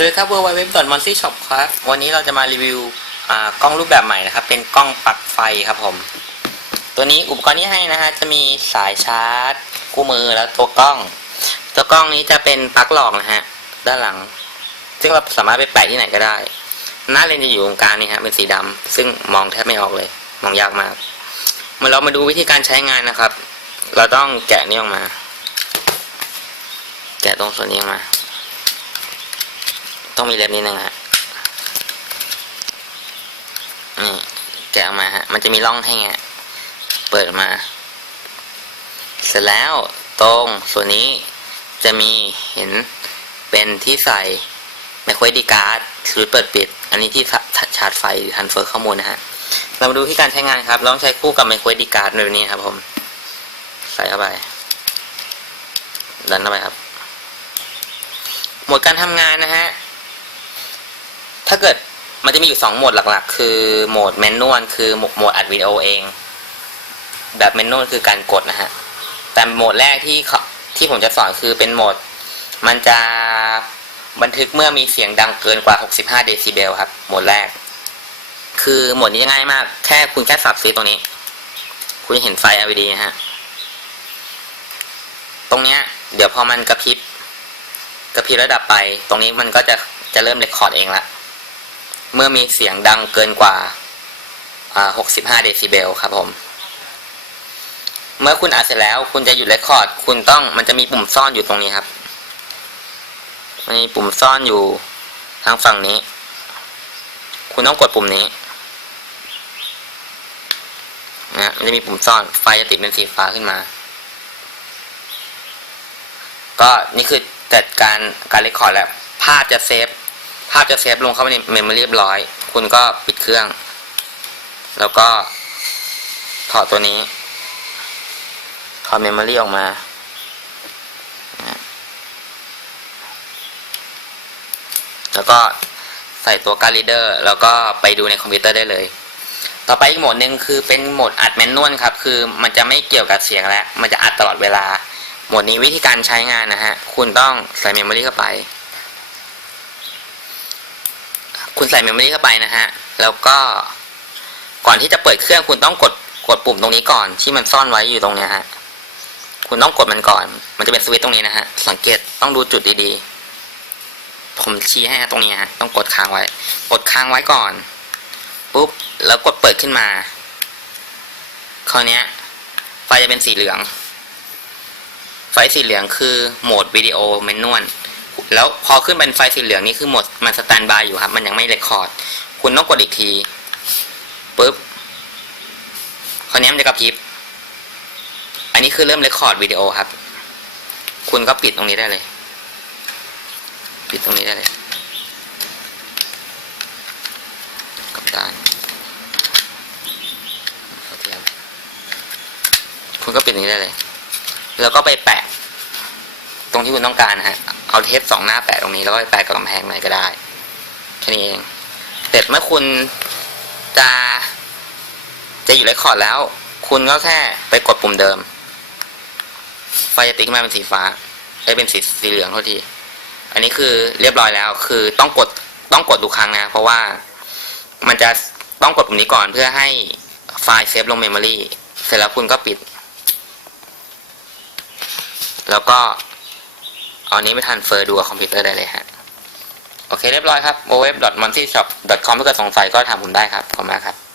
สวัสดีครับ w w w m o n c y Shop ครับ วันนี้เราจะมารีวิวกล้องรูปแบบใหม่นะครับ เป็นกล้องปลั๊กไฟครับผม ตัวนี้อุปกรณ์ที่ให้นะฮะจะมีสายชาร์จคู่มือแล้วตัวกล้อง ตัวกล้องนี้จะเป็นปลั๊กหลอกนะฮะด้านหลัง ซึ่งเราสามารถไปแปะที่ไหนก็ได้ หน้าเลนจะอยู่ตรงกลางนี่ฮะเป็นสีดำซึ่งมองแทบไม่ออกเลย มองยากมากมาเรามาดูวิธีการใช้งานนะครับ เราต้องแกะนี่ออกมา แกะตรงส่วนนี้ออกมา ต้องมีเล็บนิดนึงฮะนี่แกะออกมาฮะ มันจะมีร่องให้ไงเปิดมา เสร็จแล้วตรงส่วนนี้จะมีเห็นเป็นที่ใส่ไมโครดีการ์ดสวิตเปิดปิด อันนี้ที่ชาร์จไฟหรือทันเฟอร์ข้อมูลนะฮะ เรามาดูที่การใช้งานครับเราต้องใช้คู่กับไมโครดีการ์ดแบบนี้ครับผม ใส่เข้าไป ดันเข้าไปครับ หมวดการทำงานนะฮะาเกิดมันจะมีอยู่สองโหมดหลัก ๆ คือโหมดแมนนวลคือโหมดอัดวิดีโอเอง แบบแมนนวลคือการกดนะฮะ แต่โหมดแรกที่ที่ผมจะสอนคือเป็นโหมด มันจะบันทึกเมื่อมีเสียงดังเกินกว่า 65 เดซิเบลครับ โหมดแรก คือโหมดนี้ง่ายมาก แค่คุณแค่สับซีตรงนี้ คุณจะเห็นไฟ LED ฮะ ตรงเนี้ย เดี๋ยวพอมันกระพริบ กระพริบระดับไป ตรงนี้มันก็จะจะเริ่มเรคคอร์ดเองละ เมื่อมีเสียงดังเกินกว่า 65 เดซิเบลครับผม เมื่อคุณอัดเสร็จแล้ว คุณจะหยุดเรคคอร์ด คุณต้องมันจะมีปุ่มซ่อนอยู่ตรงนี้ครับ มันมีปุ่มซ่อนอยู่ทางฝั่งนี้ คุณต้องกดปุ่มนี้นะมันจะมีปุ่มซ่อนไฟจะติดเป็นสีฟ้าขึ้นมา ก็นี่คือจัดการการเรคคอร์ดแล้วภาพจะเซฟ ภาพจะเซฟลงเข้าไปในเมมโมรีเรียบร้อย คุณก็ปิดเครื่อง แล้วก็ถอดตัวนี้ถอดเมมโมรีออกมาแล้วก็ใส่ตัวการ์ดรีเดอร์แล้วก็ไปดูในคอมพิวเตอร์ได้เลย ต่อไปอีกโหมดหนึ่งคือเป็นโหมดอัดแมนนวลครับ คือมันจะไม่เกี่ยวกับเสียงแล้ว มันจะอัดตลอดเวลา โหมดนี้วิธีการใช้งานนะฮะ คุณต้องใส่เมมโมรีเข้าไป คุณใส่เมมโมรี่เข้าไปนะฮะ แล้วก็ก่อนที่จะเปิดเครื่องคุณต้องกดกดปุ่มตรงนี้ก่อนที่มันซ่อนไว้อยู่ตรงเนี้ยฮะ คุณต้องกดมันก่อน มันจะเป็นสวิตช์ตรงนี้นะฮะ สังเกตต้องดูจุดดีๆ ผมชี้ให้ตรงนี้ฮะ ต้องกดค้างไว้ กดค้างไว้ก่อน ปุ๊บ แล้วกดเปิดขึ้นมา คราวเนี้ยไฟจะเป็นสีเหลือง ไฟสีเหลืองคือโหมดวิดีโอแมนนวล แล้วพอขึ้นเป็นไฟสีเหลืองนี่คือหมดมันสแตนบายอยู่ครับ มันยังไม่เรคคอร์ด คุณต้องกดอีกทีปุ๊บคราวนี้มันจะกระพริบ อันนี้คือเริ่มเรคคอร์ดวิดีโอครับ คุณก็ปิดตรงนี้ได้เลย ปิดตรงนี้ได้เลยกับด้านเอาเทียมคุณก็ปิดตรงนี้ได้เลย แล้วก็ไปแปะ ตรงที่คุณต้องการนะฮะ เอาเทปสองหน้าแปะตรงนี้แล้วก็ไปแปะกับกำแพงหนก็ได้แค่นี้เองเสร็จเมื่อคุณจะ จะอยู่เรคคอร์ดแล้ว คุณก็แค่ไปกดปุ่มเดิม ไฟจะติ๊กมาเป็นสีฟ้าไอ้เป็นสีสีเหลืองเท่าทีอันนี้คือเรียบร้อยแล้ว คือต้องกดต้องกดทุกครั้งนะ เพราะว่ามันจะต้องกดปุ่มนี้ก่อนเพื่อให้ไฟล์เซฟลงเมมโมรีเสร็จแล้วคุณก็ปิด แล้วก็ อันนี้ไม่ทันเฟอร์ดูกับคอมพิวเตอร์ได้เลยฮะ โอเคเรียบร้อยครับ w w w m o n t y s h o p c o m ถ้าเกิดสงสัยก็ถามผมได้ครับ ขอบคุณมากครับ